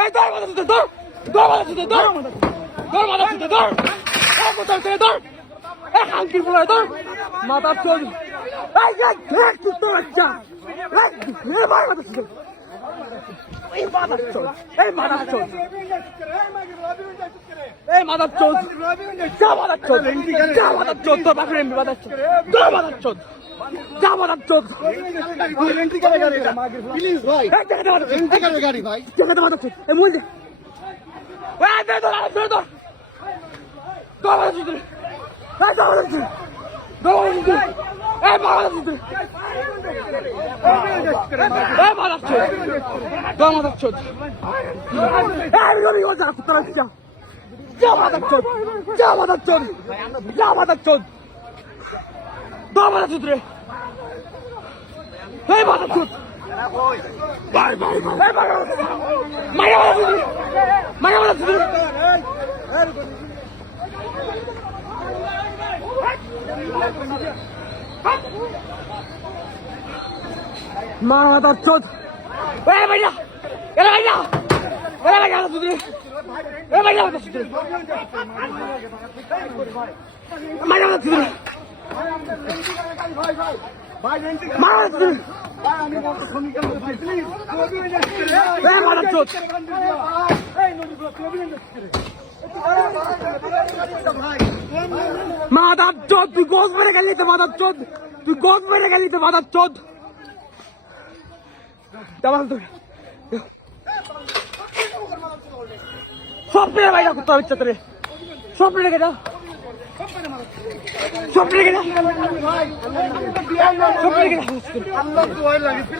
এই দর মাথা তুই দর দর মাথা তুই দর দর মাথা তুই দর এই কোথাও তুই দর এই হাঙ্কির বলে দর মাথা চল এই দেখ তুই তো বাচ্চা এই মাথা তুই এই মাথা চল এই মাথা চল এই মাথা চল যা মাথা চল যা মাথা চল তোর বাপের এমবি মাথা চল তোর মাথা চল যা মাথা চল প্লিজ ভাই গাড়ি ভাই মাথা চল এই মুল দে এই দে তোর তোর তোর তোর মাথা চল এই তোর মাথা চল তোর মাথা চল এই মাথা চল এই মাথা চল তোর মাথা চল এই গরি ও যা তোর যা যা মাথা চল যা মাথা চল যা মাথা চল তোর মাথা চল রে এই মাথা চল বাই বাই বাই মায়া মাথা চল মায়া মাথা চল মাথা চল এই ভাইয়া এলা ভাইয়া এলা ভাইয়া চল এই ভাইয়া মাথা চল মায়া মাথা চল মাথা চল আমি বলতে সমিকাল ভাই প্লিজ এই মাথা চল মাথা চোদ তুই গোস মেরে গেলি তো মাথা চোদ তুই গোস মেরে গেলি তো মাথা চোদ সব পেয়ে বাইরা করতে হবে তোরে সব রেখে দাও সব রেখে দাও সব রেখে দাও আল্লাহ তো লাগে